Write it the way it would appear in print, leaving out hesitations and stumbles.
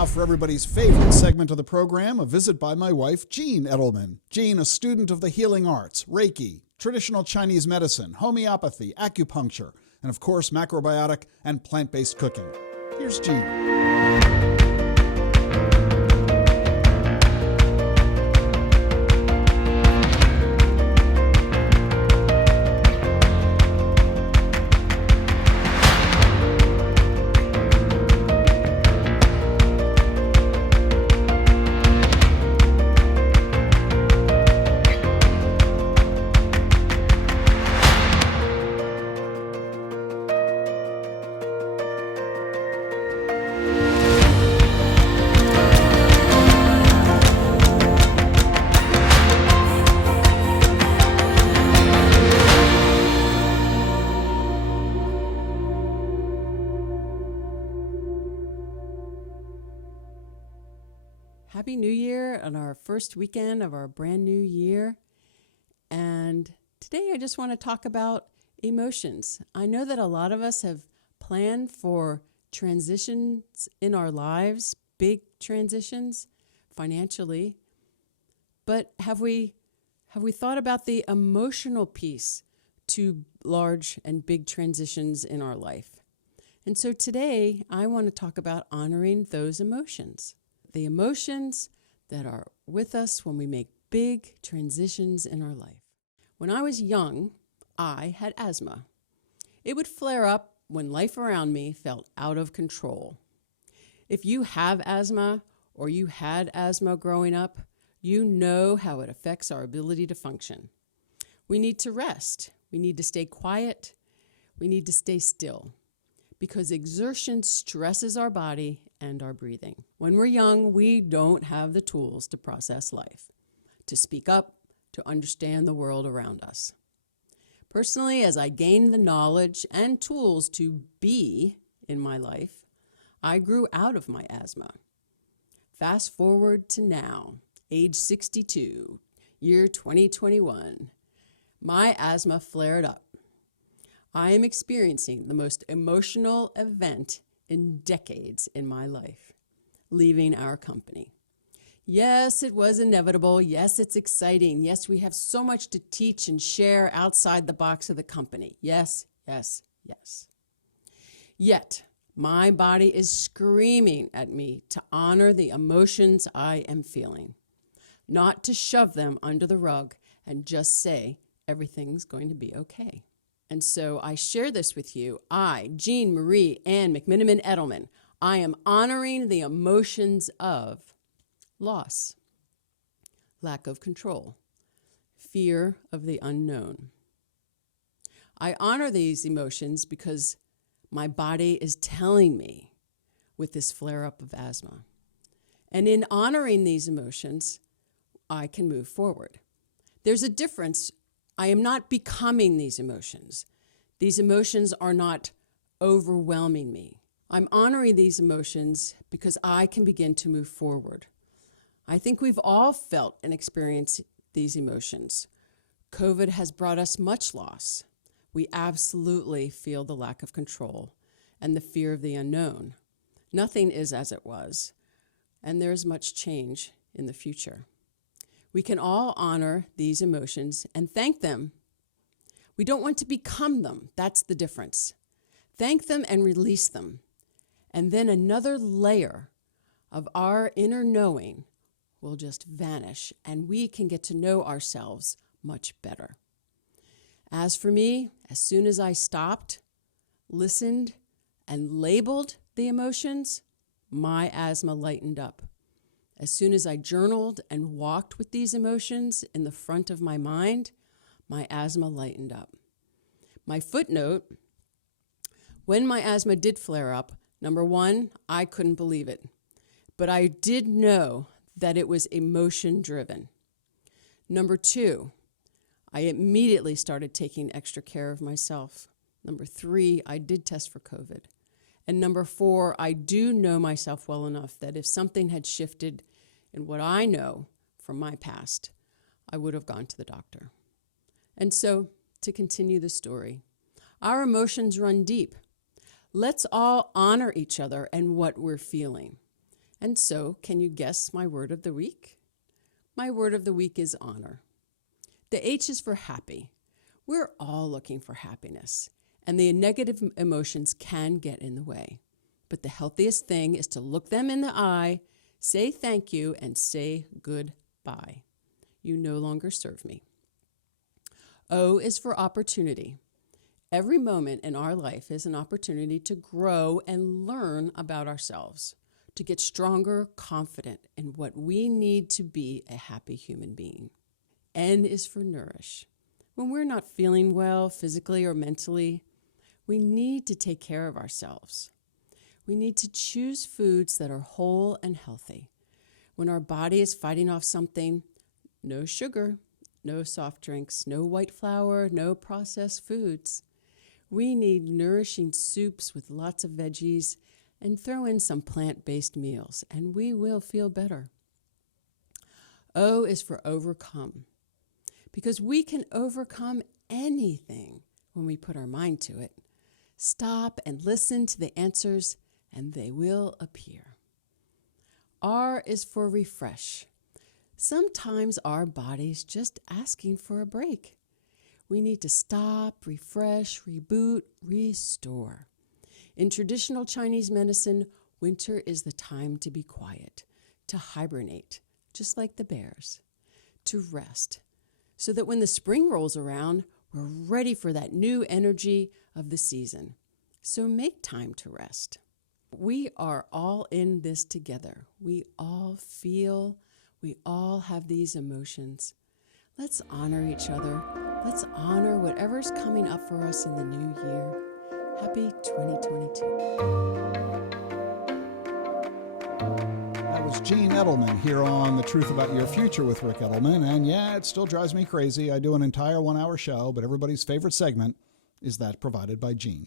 now for everybody's favorite segment of the program, a visit by my wife, Jean Edelman. Jean, a student of the healing arts, Reiki, traditional Chinese medicine, homeopathy, acupuncture, and of course, macrobiotic and plant-based cooking. Here's Jean. Happy New Year on our first weekend of our brand new year. And today I just want to talk about emotions. I know that a lot of us have planned for transitions in our lives, big transitions financially, but have we thought about the emotional piece to large and big transitions in our life? And so today I want to talk about honoring those emotions. The emotions that are with us when we make big transitions in our life. When I was young, I had asthma. It would flare up when life around me felt out of control. If you have asthma or you had asthma growing up, you know how it affects our ability to function. We need to rest. We need to stay quiet. We need to stay still because exertion stresses our body and our breathing. When we're young, we don't have the tools to process life, to speak up, to understand the world around us. Personally, as I gained the knowledge and tools to be in my life, I grew out of my asthma. Fast forward to now, age 62, year 2021, my asthma flared up. I am experiencing the most emotional event in decades in my life, leaving our company. Yes, it was inevitable. Yes, it's exciting. Yes, we have so much to teach and share outside the box of the company. Yes, yes, yes. Yet, my body is screaming at me to honor the emotions I am feeling, not to shove them under the rug and just say everything's going to be okay. And so I share this with you. I, Jean Marie Ann McMiniman Edelman, I am honoring the emotions of loss, lack of control, fear of the unknown. I honor these emotions because my body is telling me with this flare-up of asthma. And in honoring these emotions, I can move forward. There's a difference. I am not becoming these emotions. These emotions are not overwhelming me. I'm honoring these emotions because I can begin to move forward. I think we've all felt and experienced these emotions. COVID has brought us much loss. We absolutely feel the lack of control and the fear of the unknown. Nothing is as it was, and there is much change in the future. We can all honor these emotions and thank them. We don't want to become them. That's the difference. Thank them and release them. And then another layer of our inner knowing will just vanish, and we can get to know ourselves much better. As for me, as soon as I stopped, listened, and labeled the emotions, my asthma lightened up. As soon as I journaled and walked with these emotions in the front of my mind, my asthma lightened up. My footnote, when my asthma did flare up, number one, I couldn't believe it. But I did know that it was emotion-driven. Number two, I immediately started taking extra care of myself. Number three, I did test for COVID. And number four, I do know myself well enough that if something had shifted in what I know from my past, I would have gone to the doctor. And so, to continue the story, our emotions run deep. Let's all honor each other and what we're feeling. And so, can you guess my word of the week? My word of the week is honor. The H is for happy. We're all looking for happiness, and the negative emotions can get in the way. But the healthiest thing is to look them in the eye, say thank you, and say goodbye. You no longer serve me. O is for opportunity. Every moment in our life is an opportunity to grow and learn about ourselves, to get stronger, confident in what we need to be a happy human being. N is for nourish. When we're not feeling well physically or mentally, we need to take care of ourselves. We need to choose foods that are whole and healthy. When our body is fighting off something, no sugar, no soft drinks, no white flour, no processed foods. We need nourishing soups with lots of veggies and throw in some plant-based meals, and we will feel better. O is for overcome, because we can overcome anything when we put our mind to it. Stop and listen to the answers, and they will appear. R is for refresh. Sometimes our body's just asking for a break. We need to stop, refresh, reboot, restore. In traditional Chinese medicine, winter is the time to be quiet, to hibernate, just like the bears, to rest, so that when the spring rolls around, we're ready for that new energy of the season. So make time to rest. We are all in this together. We all feel, we all have these emotions. Let's honor each other. Let's honor whatever's coming up for us in the new year. Happy 2022. That was Gene Edelman here on The Truth About Your Future with Rick Edelman. And yeah, it still drives me crazy. I do an entire 1-hour show, but everybody's favorite segment is that provided by Gene.